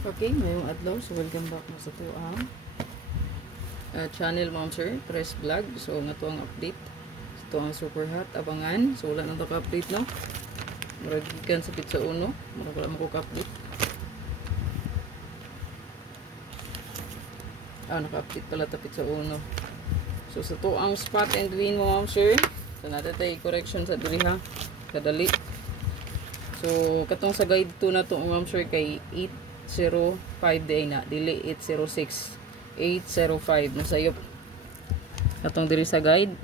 Okay, mayong adlaw. So, welcome back na sa to ang channel Ma'am Sir, Press Vlog. So, nga to ang update. So, to ang super hot. Abangan. So, wala na to ka-update, no? Maragikan sa pizza uno. Marag wala mo ko ka-update. Naka-update pala ta pizza uno. So, sa to ang spot and win mo, Ma'am Sir. So, natin tayo correction sa dili ha. Kadali. So, katong sa guide 2 na to, Ma'am Sir, kay 805 day na. Dili 806. 805. Nasayop. Katong diri sa guide.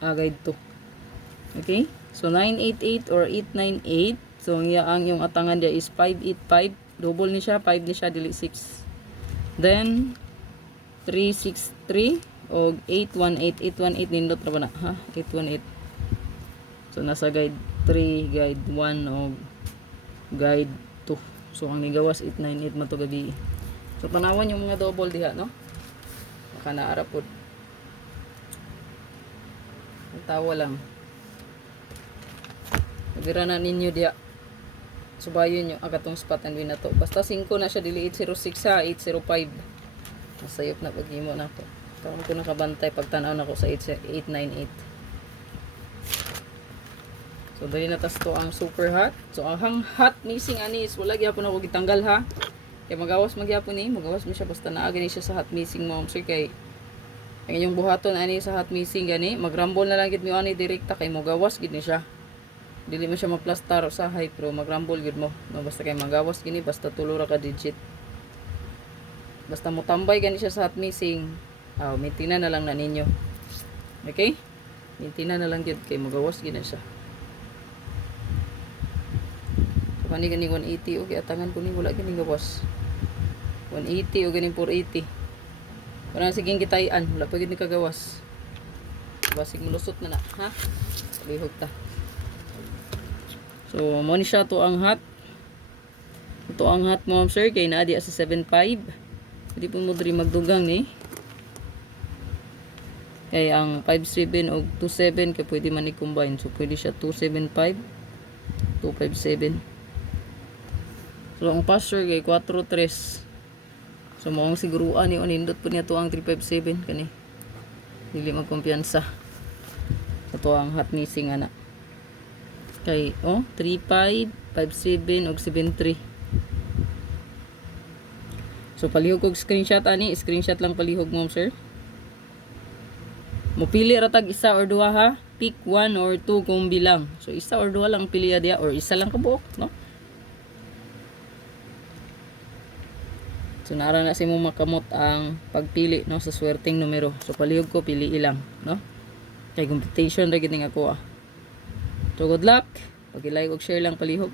Guide 2. Okay? So, 988 or 898. So, ang yung atangan dia is 585. Double ni siya. 5 ni siya. Dili 6. Then, 363 o 818. 818 nindot na ba na? Ha? 818. So, nasa guide 3, guide 1 o guide 2. So, ang nigawas 898 man to gabi. So, tanawan yung mga double diha, no? Baka naarapod. Ang tawa lang. Nagira na ninyo diha. Subayon nyo agatong spot and win na to. Basta 5 na siya, dili 806 ha, 805. Masayop na pag-imo na to. Karon ko nakabantay pagtanaw na ko sa 898. So, dali na tas to ang super hot. So, ang hot missing anis, wala gyapon ako gitanggal ha. Kaya magawas magyapon ni, magawas mo siya basta naa gani siya sa hot missing Ma'am Sir kay ang inyong buhaton ani sa hot missing gani, magrambol na lang gid mo ani direkta kay magawas gid ni siya. Dili mo siya maplastar sa high pro, magrambol gid mo. No, basta kay magawas gini basta tulo ra ka digit. Basta mo tambay gani siya sa hot missing. Mintina na lang na ninyo. Okay? Mintina na lang gid kay magawas gid na siya. Kani gani 180 o atangan ko ni wala gani gawas. 180 o gani 480. Wala siging gitayan, wala pa gid ni kagawas. Basig mulusot na ha. Lihog ta. So mo ni siya to ang hot. Ito ang hot Ma'am Sir kay naa di sa 75. Hindi po mo diri magdugang ni. Kay ang 57 o 27 kay pwede man i-combine. So pwede siya 275, 257. So, ang pasture kay 4-3. So, mong siguruan ni unindot po niya to ang 357 kani. Dili magkumpiyansa. Sa to ang hot missing ana. Kay 35, 57 ug 73. So, palihog og screenshot ani, screenshot lang palihog Ma'am Sir. Mopili ra tag isa or duha ha. Pick 1 or 2 kung bilang. So, isa or duha lang pili dia or isa lang kabuok, no? So, nara na si mo makamot ang pagpili no sa swerteng numero. So, palihog ko, pili ilang. No? Kay competition ra gid nga ako. So, good luck. Pag-like o share lang palihog.